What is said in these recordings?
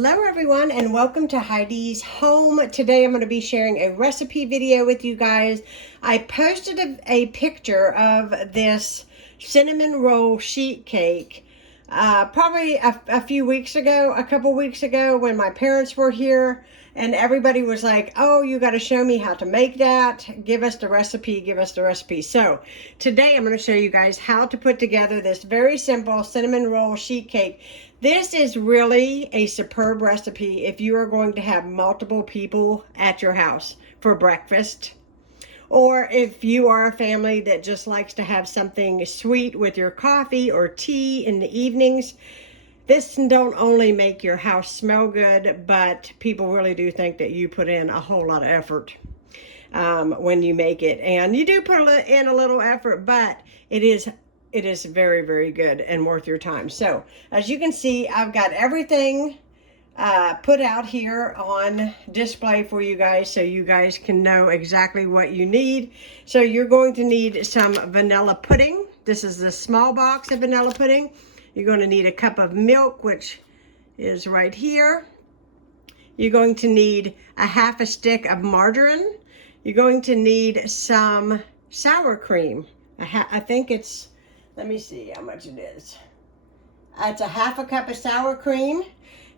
Hello everyone and welcome to Heidi's Home. Today I'm going to be sharing a recipe video with you guys. I posted a picture of this cinnamon roll sheet cake probably a few weeks ago, a couple weeks ago when my parents were here, and everybody was like, oh, you got to show me how to make that. Give us the recipe, give us the recipe. So today I'm going to show you guys how to put together this very simple cinnamon roll sheet cake. This is really a superb recipe if you are going to have multiple people at your house for breakfast, or if you are a family that just likes to have something sweet with your coffee or tea in the evenings. This don't only make your house smell good, but people really do think that you put in a whole lot of effort when you make it. And you do put in a little effort, but it is very, very good and worth your time. So as you can see, I've got everything put out here on display for you guys so you guys can know exactly what you need. So you're going to need some vanilla pudding. This is the small box of vanilla pudding. You're going to need a cup of milk, which is right here. You're going to need a half a stick of margarine. You're going to need some sour cream. I think it's, let me see how much it is. It's a half a cup of sour cream.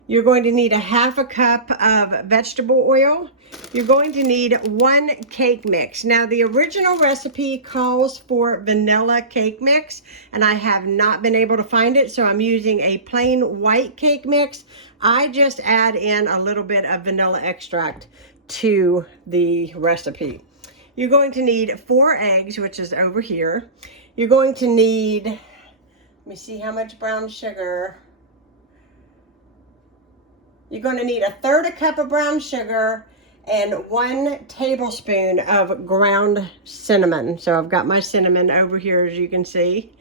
You're going to need a half a cup of vegetable oil. You're going to need 1 cake mix. Now, the original recipe calls for vanilla cake mix, and I have not been able to find it, so I'm using a plain white cake mix. I just add in a little bit of vanilla extract to the recipe. You're going to need 4 eggs, which is over here. You're going to need, let me see how much brown sugar. You're going to need 1/3 cup of brown sugar and 1 tablespoon of ground cinnamon. So I've got my cinnamon over here, as you can see.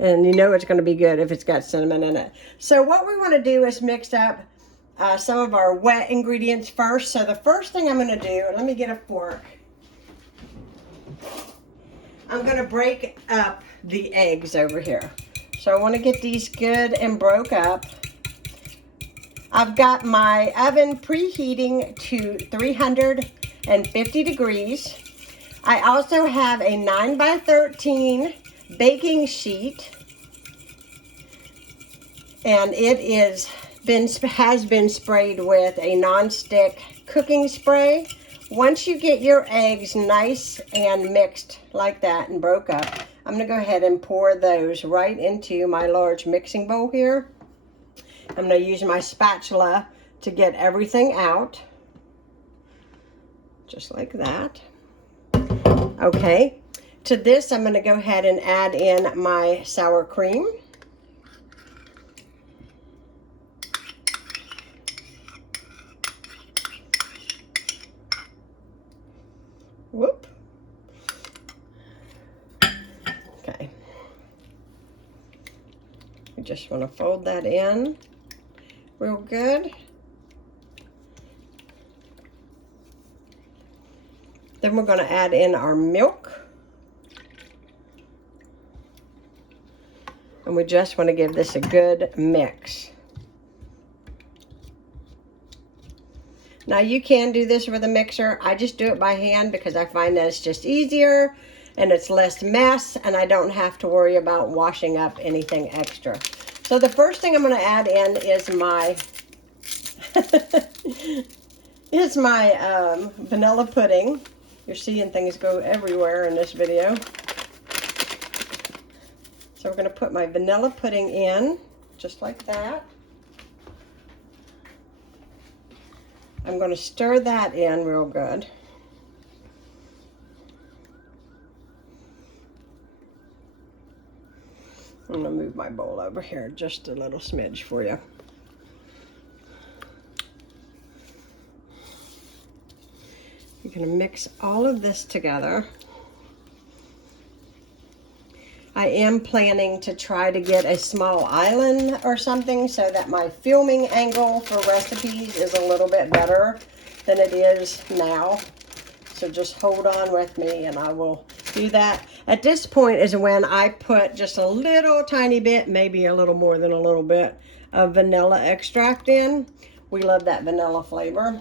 And you know it's going to be good if it's got cinnamon in it. So what we want to do is mix up some of our wet ingredients first. So the first thing I'm going to do, let me get a fork. I'm going to break up the eggs over here. So I want to get these good and broke up. I've got my oven preheating to 350 degrees. I also have a 9x13 baking sheet, and it has been sprayed with a non-stick cooking spray. Once you get your eggs nice and mixed like that and broke up, I'm going to go ahead and pour those right into my large mixing bowl here. I'm going to use my spatula to get everything out, just like that. Okay, to this I'm going to go ahead and add in my sour cream. Whoop. Okay. I just want to fold that in real good. Then we're going to add in our milk. And we just want to give this a good mix. Now you can do this with a mixer. I just do it by hand because I find that it's just easier and it's less mess, and I don't have to worry about washing up anything extra. So the first thing I'm going to add in is my vanilla pudding. You're seeing things go everywhere in this video. So we're going to put my vanilla pudding in just like that. I'm going to stir that in real good. I'm going to move my bowl over here just a little smidge for you. You're going to mix all of this together. I am planning to try to get a small island or something so that my filming angle for recipes is a little bit better than it is now. So just hold on with me and I will do that. At this point is when I put just a little tiny bit, maybe a little more than a little bit, of vanilla extract in. We love that vanilla flavor.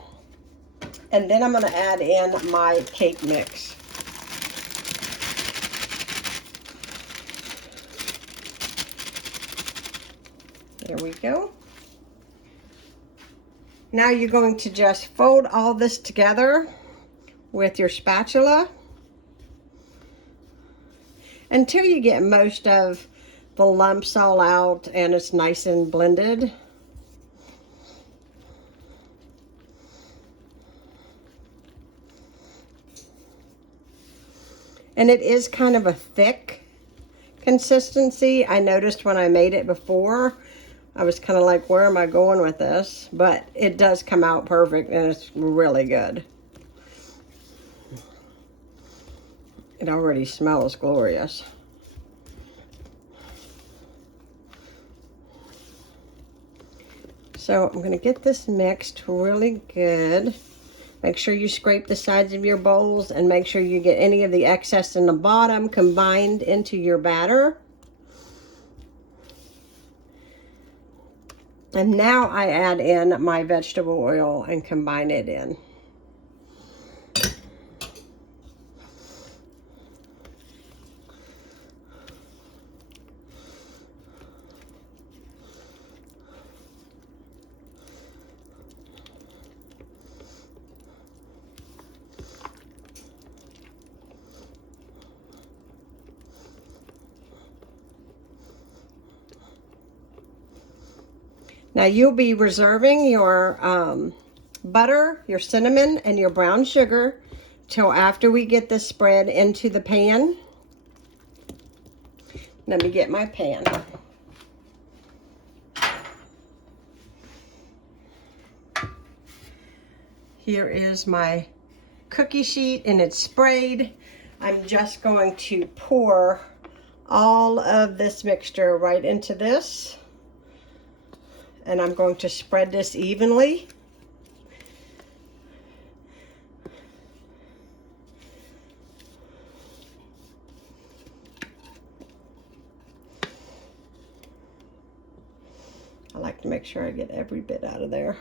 And then I'm going to add in my cake mix. There we go. Now you're going to just fold all this together with your spatula until you get most of the lumps all out and it's nice and blended. And it is kind of a thick consistency. I noticed when I made it before, I was kind of like, where am I going with this? But it does come out perfect and it's really good. It already smells glorious. So I'm going to get this mixed really good. Make sure you scrape the sides of your bowls and make sure you get any of the excess in the bottom combined into your batter. And now I add in my vegetable oil and combine it in. Now you'll be reserving your butter, your cinnamon, and your brown sugar till after we get this spread into the pan. Let me get my pan. Here is my cookie sheet and it's sprayed. I'm just going to pour all of this mixture right into this. And I'm going to spread this evenly. I like to make sure I get every bit out of there.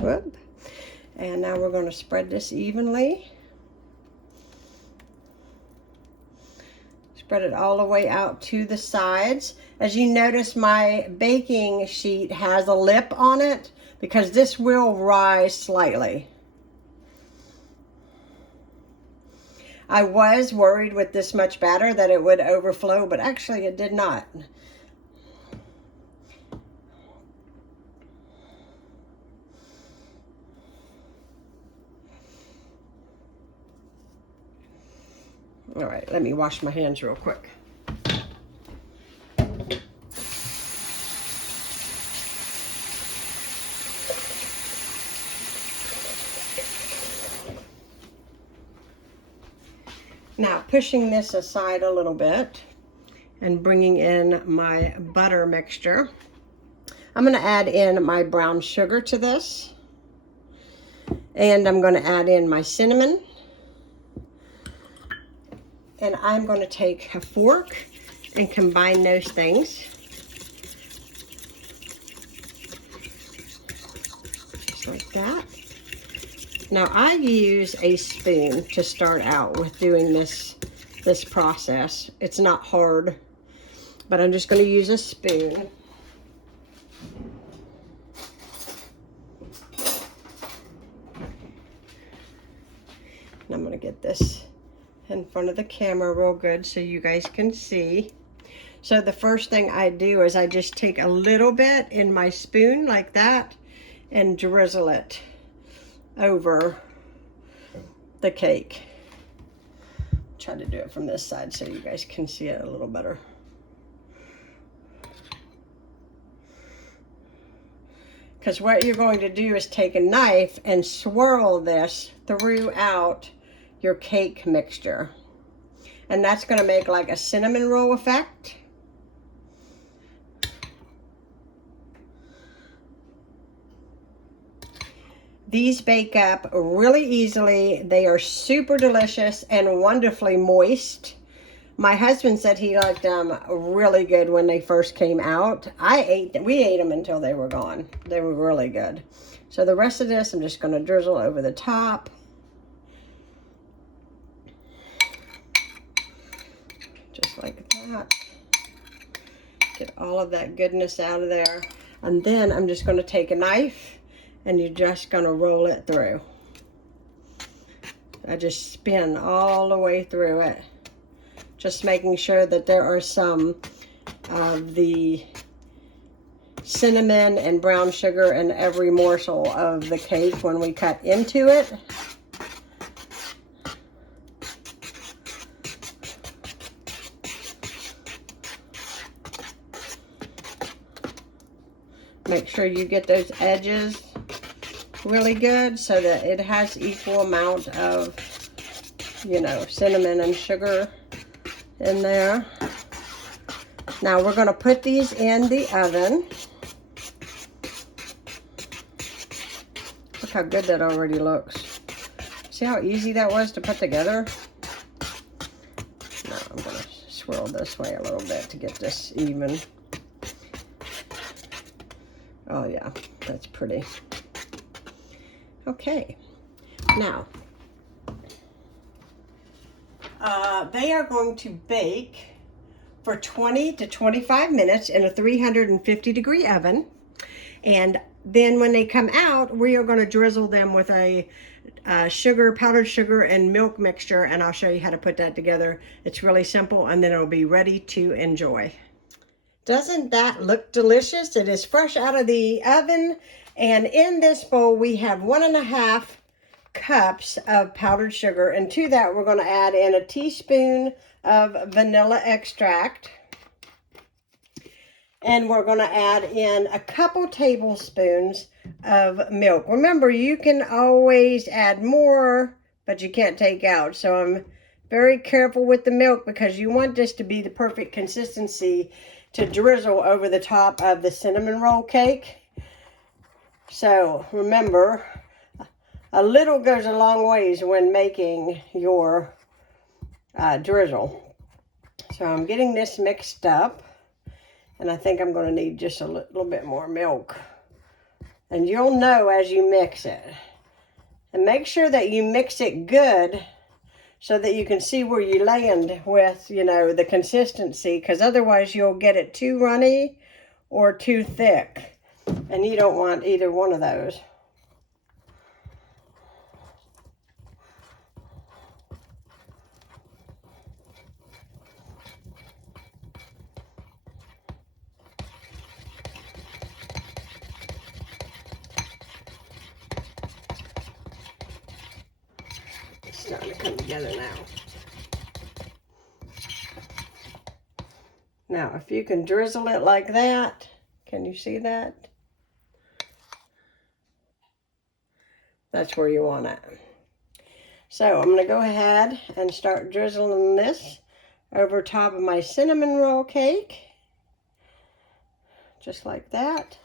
Whoop. And now we're going to spread this evenly. Spread it all the way out to the sides. As you notice, my baking sheet has a lip on it because this will rise slightly. I was worried with this much batter that it would overflow, but actually it did not. All right, let me wash my hands real quick. Now, pushing this aside a little bit and bringing in my butter mixture, I'm going to add in my brown sugar to this. And I'm going to add in my cinnamon. And I'm going to take a fork and combine those things. Just like that. Now I use a spoon to start out with doing this process. It's not hard, but I'm just going to use a spoon. And I'm going to get this in front of the camera real good so you guys can see. So the first thing I do is I just take a little bit in my spoon like that and drizzle it over the cake. Try to do it from this side so you guys can see it a little better. Because what you're going to do is take a knife and swirl this throughout your cake mixture. And that's going to make like a cinnamon roll effect. These bake up really easily. They are super delicious and wonderfully moist. My husband said he liked them really good when they first came out. We ate them until they were gone. They were really good. So the rest of this, I'm just going to drizzle over the top. Just like that. Get all of that goodness out of there. And then I'm just going to take a knife and you're just going to roll it through. I just spin all the way through it. Just making sure that there are some of the cinnamon and brown sugar in every morsel of the cake when we cut into it. Make sure you get those edges really good so that it has equal amount of, you know, cinnamon and sugar in there. Now we're going to put these in the oven. Look how good that already looks. See how easy that was to put together? Now I'm going to swirl this way a little bit to get this even. Oh yeah, that's pretty. Okay, now they are going to bake for 20 to 25 minutes in a 350-degree oven. And then when they come out, we are going to drizzle them with a powdered sugar and milk mixture, and I'll show you how to put that together. It's really simple, and then it'll be ready to enjoy. Doesn't that look delicious? It is fresh out of the oven, and in this bowl we have 1.5 cups of powdered sugar, and to that we're going to add in a teaspoon of vanilla extract, and we're going to add in a couple tablespoons of milk. Remember, you can always add more, but you can't take out, so I'm very careful with the milk because you want this to be the perfect consistency to drizzle over the top of the cinnamon roll cake. So remember, a little goes a long ways when making your drizzle. So I'm getting this mixed up, and I think I'm going to need just a little bit more milk. And you'll know as you mix it. And make sure that you mix it good so that you can see where you land with, you know, the consistency, because otherwise you'll get it too runny or too thick, and you don't want either one of those. It's starting to come together now. Now, if you can drizzle it like that, can you see that? That's where you want it. So I'm going to go ahead and start drizzling this over top of my cinnamon roll cake. Just like that.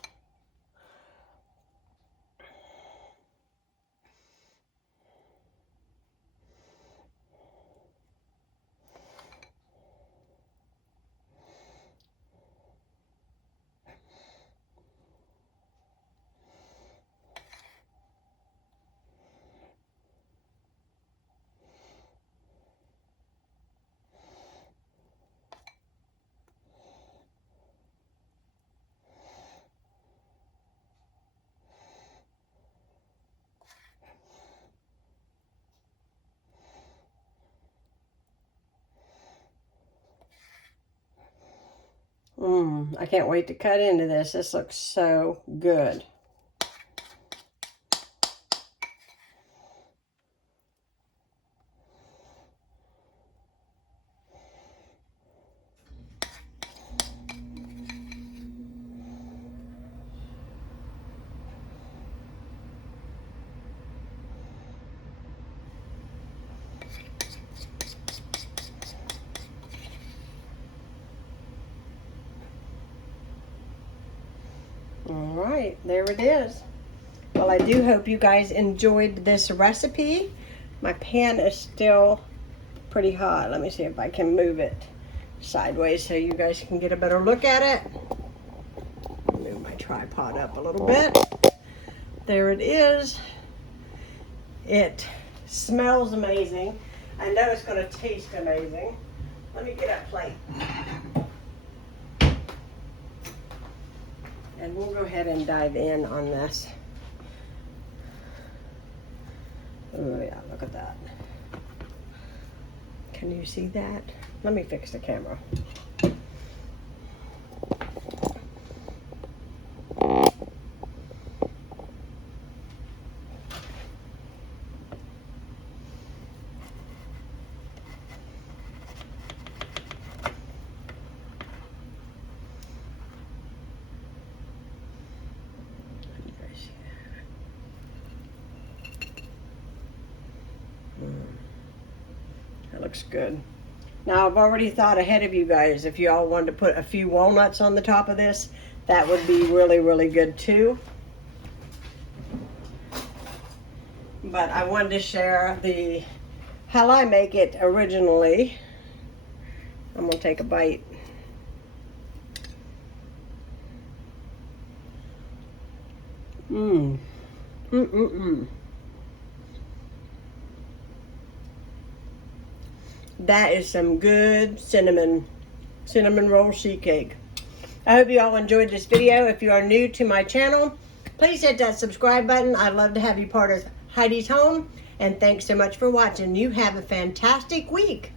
I can't wait to cut into this. This looks so good. All right, there it is. Well, I do hope you guys enjoyed this recipe. My pan is still pretty hot. Let me see if I can move it sideways so you guys can get a better look at it. Move my tripod up a little bit. There it is. It smells amazing. I know it's going to taste amazing. Let me get a plate. And we'll go ahead and dive in on this. Oh yeah, look at that. Can you see that? Let me fix the camera. That looks good. Now I've already thought ahead of you guys. If you all wanted to put a few walnuts on the top of this, that would be really, really good too. But I wanted to share how I make it originally. I'm gonna take a bite. That is some good cinnamon roll sheet cake. I hope you all enjoyed this video. If you are new to my channel, please hit that subscribe button. I'd love to have you part of Heidi's home. And thanks so much for watching. You have a fantastic week.